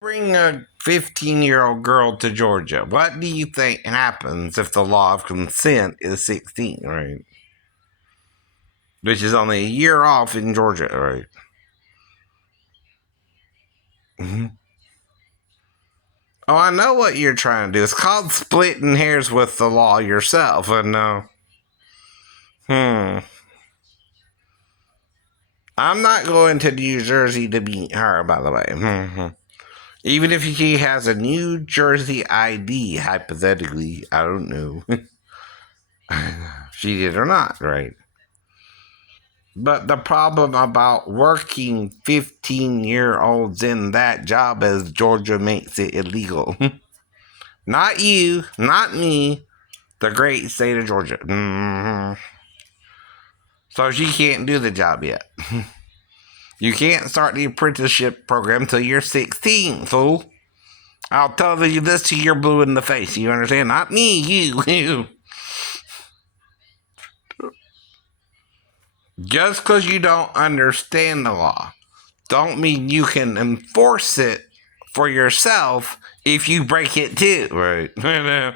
Bring a 15-year-old girl to Georgia. What do you think happens if the law of consent is 16, right? Which is only a year off in Georgia, right? Mm-hmm. Oh, I know what you're trying to do. It's called splitting hairs with the law yourself. And hmm. I'm not going to New Jersey to meet her, by the way. Mm-hmm. Even if she has a New Jersey ID, hypothetically, I don't know. She did or not, right? But the problem about working 15-year-olds in that job is Georgia makes it illegal. Not you, not me, the great state of Georgia. So she can't do the job yet. You can't start the apprenticeship program till you're 16, fool. I'll tell you this till you're blue in the face. You understand? Not me, you. Just because you don't understand the law don't mean you can enforce it for yourself if you break it too. Right. Do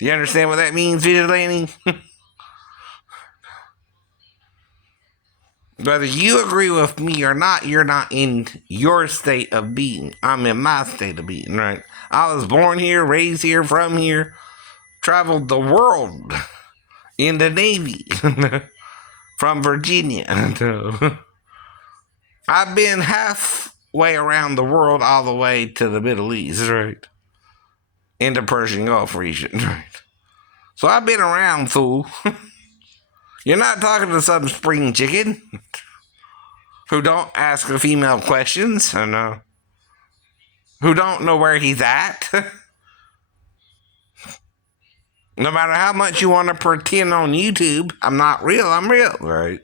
you understand what that means, vigilante? Whether you agree with me or not, you're not in your state of being. I'm in my state of being, right? I was born here, raised here, from here, traveled the world in the Navy from Virginia. I've been halfway around the world all the way to the Middle East, right? In the Persian Gulf region, right? So I've been around, fool. You're not talking to some spring chicken who don't ask the female questions and who don't know where he's at. No matter how much you want to pretend on YouTube, I'm not real, I'm real, right?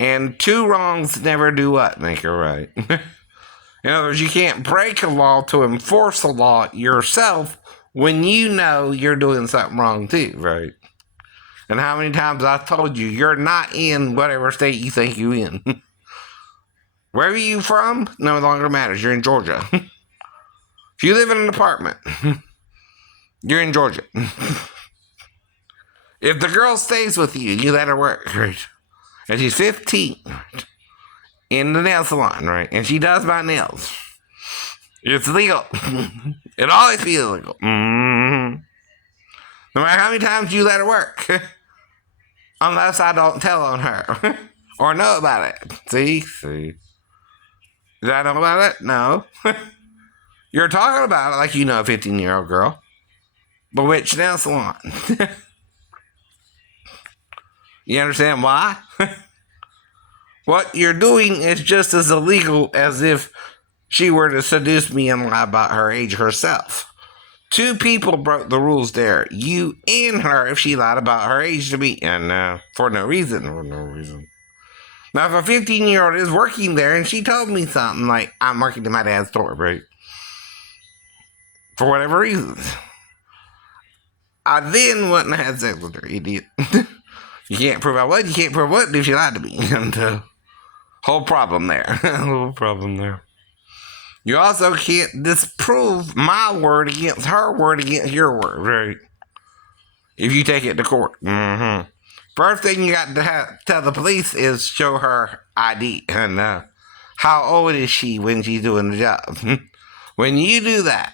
And two wrongs never do what? Make a right. In other words, you can't break a law to enforce a law yourself when you know you're doing something wrong too, right? And how many times I've told you you're not in whatever state you think you're in. Where are you from? No longer matters. You're in Georgia. If you live in an apartment, you're in Georgia. If the girl stays with you, you let her work, right? And she's 15, right? In the nail salon, right? And she does my nails. It's legal. It always be illegal. Mm-hmm. No matter how many times you let her work. Unless I don't tell on her. Or know about it. See? Did I know about it? No. You're talking about it like you know a 15-year-old girl. But which nail salon? You understand why? What you're doing is just as illegal as if she were to seduce me and lie about her age herself. Two people broke the rules there. You and her if she lied about her age to me. And for no reason. Now, if a 15-year-old is working there and she told me something like, I'm working in my dad's store, right? For whatever reasons. I then wouldn't have had sex with her, idiot. You can't prove I would, you can't prove what if she lied to me. And whole problem there. Whole problem there. You also can't disprove my word against her word against your word, right? If you take it to court. Mm-hmm. First thing you got to tell the police is show her ID. And how old is she when she's doing the job? When you do that,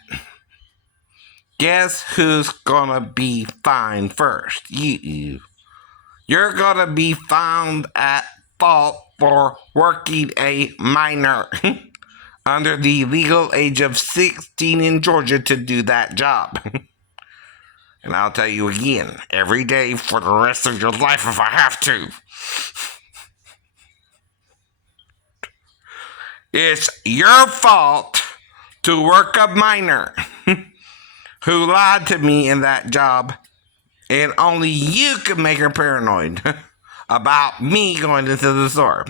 guess who's gonna be fined first? You. You're gonna be found at fault for working a minor under the legal age of 16 in Georgia to do that job. And I'll tell you again, every day for the rest of your life if I have to. It's your fault to work a minor who lied to me in that job, and only you can make her paranoid about me going into the store.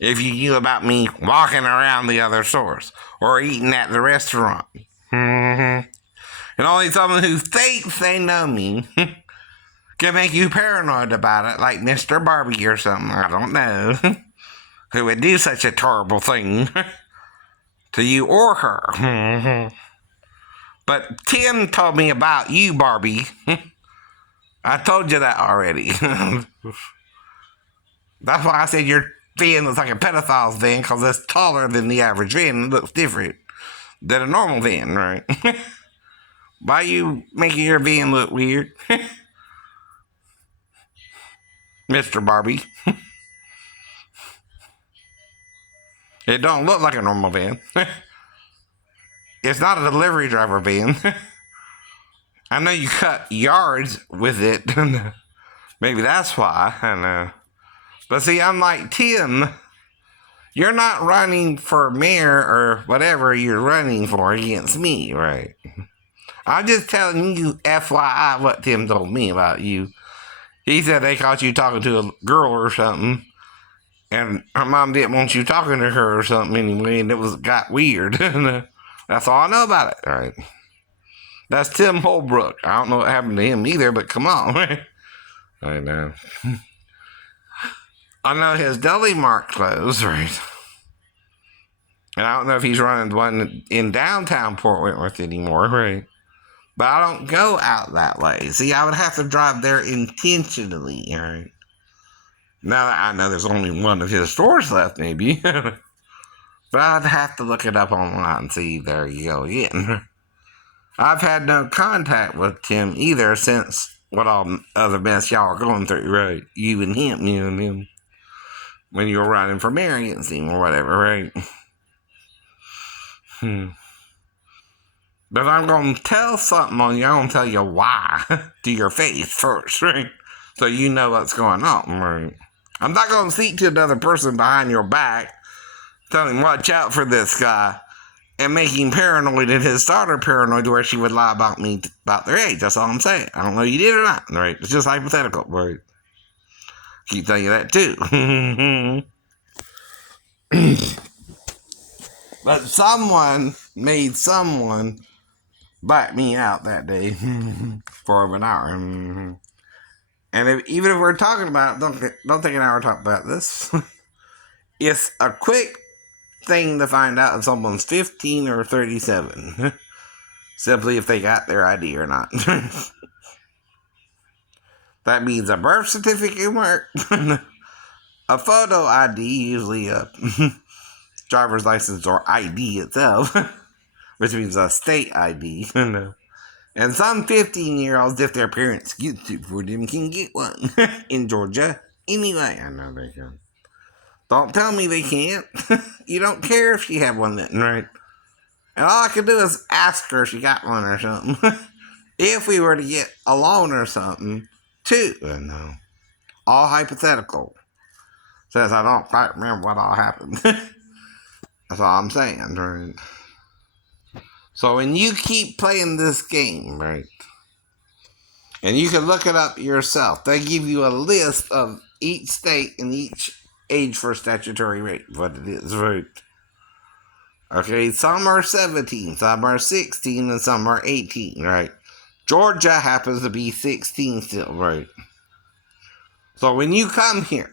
If you knew about me walking around the other stores or eating at the restaurant. Mm-hmm. And only someone who thinks they know me Can make you paranoid about it, like Mr. Barbie or something. I don't know. Who would do such a terrible thing to you or her. But Tim told me about you, Barbie. I told you that already. That's why I said your van looks like a pedophile's van, because it's taller than the average van. It looks different than a normal van, right? Why you making your van look weird? Mr. Barbie. It don't look like a normal van. It's not a delivery driver van. I know you cut yards with it. Maybe that's why. I know. But see, unlike Tim, you're not running for mayor or whatever you're running for against me, right? I'm just telling you, FYI, what Tim told me about you. He said they caught you talking to a girl or something, and her mom didn't want you talking to her or something anyway, and it got weird. That's all I know about it, all right? That's Tim Holbrook. I don't know what happened to him either, but come on. I know. I know his deli mart closed, right? And I don't know if he's running one in downtown Port Wentworth anymore, right? But I don't go out that way. See, I would have to drive there intentionally, right? Now that I know there's only one of his stores left, maybe. But I'd have to look it up online and see. There you go again. I've had no contact with Tim either since what all other mess y'all are going through, right? You and him. When you were running for mayor against him or whatever, right? But I'm going to tell something on you. I'm going to tell you why to your face first, right? So you know what's going on, right? I'm not going to speak to another person behind your back, telling him, watch out for this guy, and making paranoid and his daughter paranoid where she would lie about me, about their age. That's all I'm saying. I don't know if you did or not, right? It's just hypothetical, right? Keep telling you that too. But someone made someone back me out that day for over an hour. And even if we're talking about it, don't take an hour to talk about this. It's a quick thing to find out if someone's 15 or 37. Simply if they got their ID or not. That means a birth certificate work, a photo ID, usually a driver's license or ID itself, which means a state ID. And some 15-year-olds, if their parents get it for them, can get one in Georgia. Anyway, I know they can. Don't tell me they can't. You don't care if she had one then, right? And all I could do is ask her if she got one or something. If we were to get a loan or something, too. No. All hypothetical. Says I don't quite remember what all happened. That's all I'm saying, right? So when you keep playing this game, right, and you can look it up yourself, they give you a list of each state and each age for statutory rape, what it is, right? Okay, some are 17, some are 16, and some are 18, right? Georgia happens to be 16 still, right? So when you come here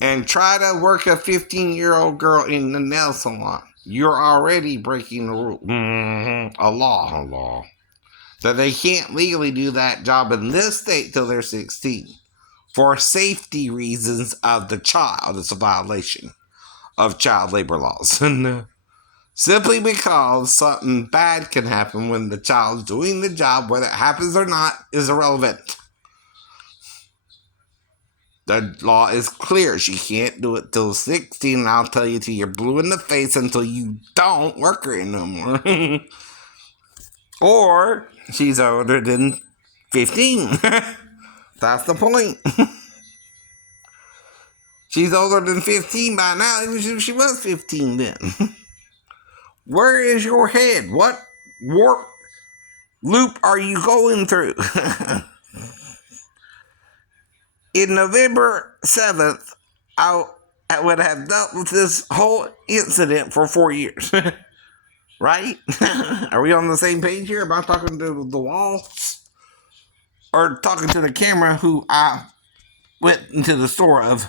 and try to work a 15-year-old girl in the nail salon, you're already breaking the rule. A law. So they can't legally do that job in this state till they're 16. For safety reasons of the child. It's a violation of child labor laws. Simply because something bad can happen when the child's doing the job, whether it happens or not, is irrelevant. The law is clear. She can't do it till 16, and I'll tell you till you're blue in the face until you don't work her no more. Or she's older than 15. That's the point. She's older than 15 by now, even if she was 15 then. Where is your head? What warp loop are you going through? In November 7th, I would have dealt with this whole incident for 4 years. Right? Are we on the same page here? Am I talking to the wall? or talking to the camera who I went into the store of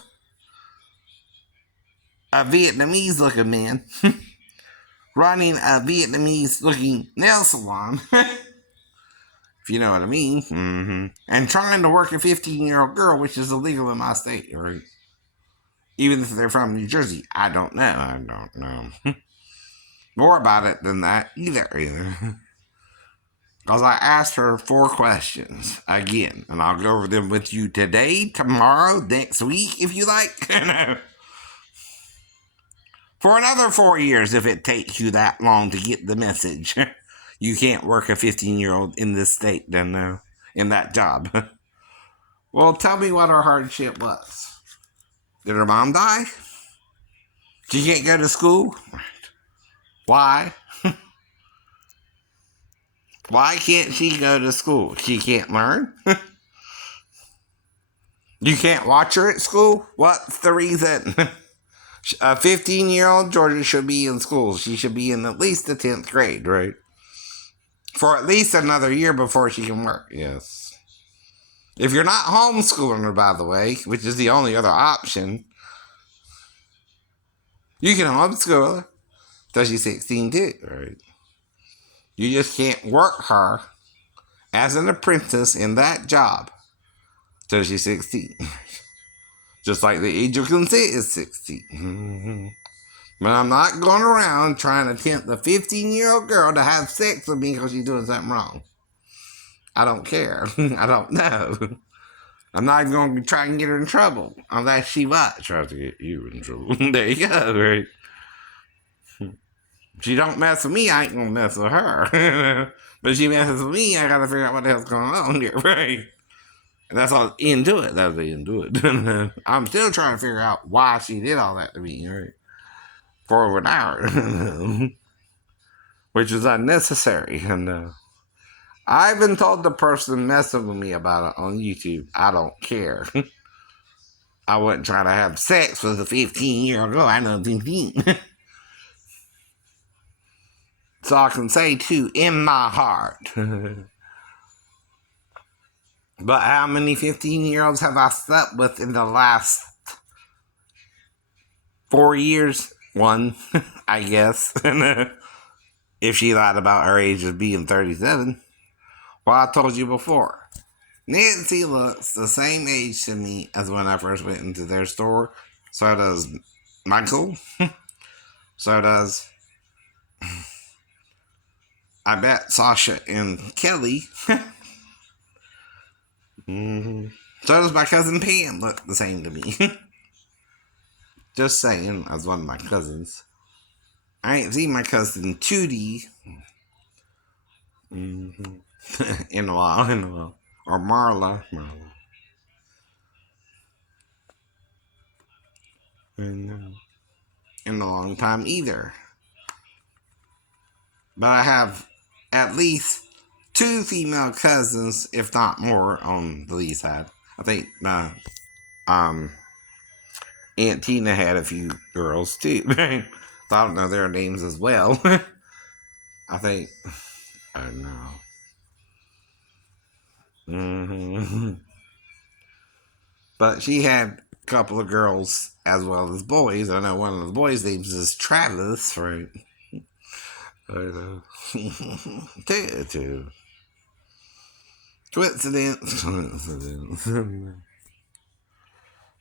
a Vietnamese looking man running a Vietnamese looking nail salon, if you know what I mean, and trying to work a 15-year-old girl, which is illegal in my state, right? Even if they're from New Jersey, I don't know. I don't know more about it than that either. Because I asked her 4 questions again, and I'll go over them with you today, tomorrow, next week, if you like. For another 4 years, if it takes you that long to get the message. You can't work a 15-year-old in this state, then, in that job. Well, tell me what her hardship was. Did her mom die? She can't go to school? Why? Why can't she go to school? She can't learn? You can't watch her at school? What's the reason? A 15-year-old Georgia should be in school. She should be in at least the 10th grade, right? For at least another year before she can work, yes. If you're not homeschooling her, by the way, which is the only other option, you can homeschool her till she's 16 too, right? You just can't work her as an apprentice in that job till she's 16. Just like the age of consent is 16. But I'm not going around trying to tempt the 15-year-old girl to have sex with me because she's doing something wrong. I don't care. I don't know. I'm not even going to try and get her in trouble unless she tries to get you in trouble. There you go, right? If she don't mess with me, I ain't going to mess with her. But if she messes with me, I got to figure out what the hell's going on here, right? And that's all into it. That's the into it. I'm still trying to figure out why she did all that to me, right? For over an hour. Which is unnecessary. And I've been told the person messing with me about it on YouTube, I don't care. I wouldn't try to have sex with a 15-year-old girl. I know 15. So I can say, too, in my heart. But how many 15-year-olds have I slept with in the last 4 years? 1, I guess. If she lied about her age of being 37. Well, I told you before. Nancy looks the same age to me as when I first went into their store. So does Michael. So does, I bet, Sasha and Kelly. So does my cousin Pam look the same to me. Just saying, as one of my cousins. I ain't seen my cousin Tootie in a while. Or Marla. In a long time either. But I have at least 2 female cousins, if not more, on the Lee side. I think Aunt Tina had a few girls too. I don't know their names as well. I think, I don't know. But she had a couple of girls as well as boys. I know one of the boys' names is Travis, right? I know. Two. Coincidence.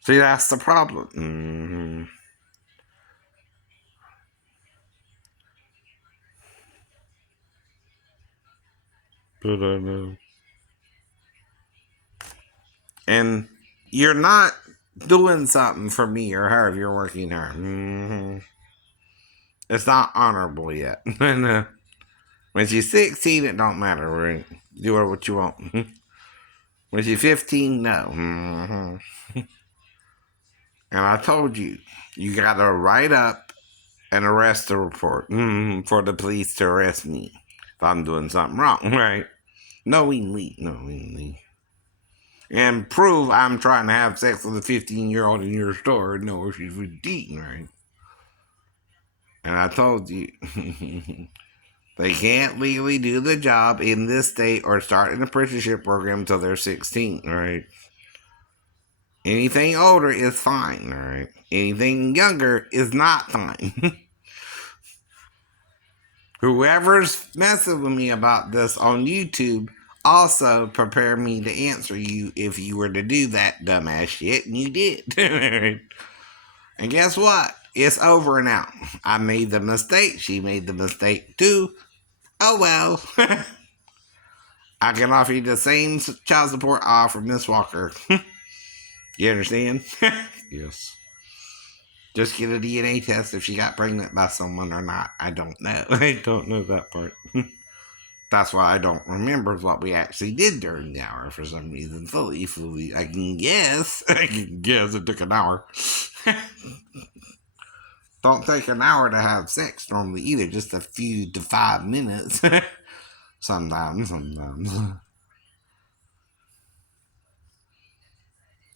See, that's the problem. But I know. And you're not doing something for me or her if you're working her. It's not honorable yet. And when she's 16, it don't matter. Right? Do her what you want. When she's 15, no. And I told you, you gotta write up an arrest report for the police to arrest me if I'm doing something wrong, right? Knowingly. And prove I'm trying to have sex with a 15-year-old in your store. No, she's 15, right? And I told you, They can't legally do the job in this state or start an apprenticeship program until they're 16, all right? Anything older is fine, all right? Anything younger is not fine. Whoever's messing with me about this on YouTube also prepare me to answer you if you were to do that dumbass shit, and you did. And guess what? It's over now. I made the mistake. She made the mistake too. Oh well. I can offer you the same child support I offer Miss Walker. You understand? Yes. Just get a DNA test if she got pregnant by someone or not. I don't know. I don't know that part. That's why I don't remember what we actually did during the hour for some reason. Fully. I can guess. I can guess it took an hour. Don't take an hour to have sex normally either. Just a few to 5 minutes. Sometimes. And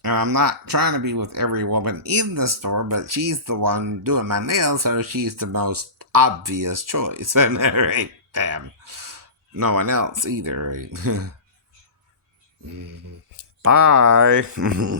I'm not trying to be with every woman in the store, but she's the one doing my nails, so she's the most obvious choice. And right, damn. No one else either, right? Bye.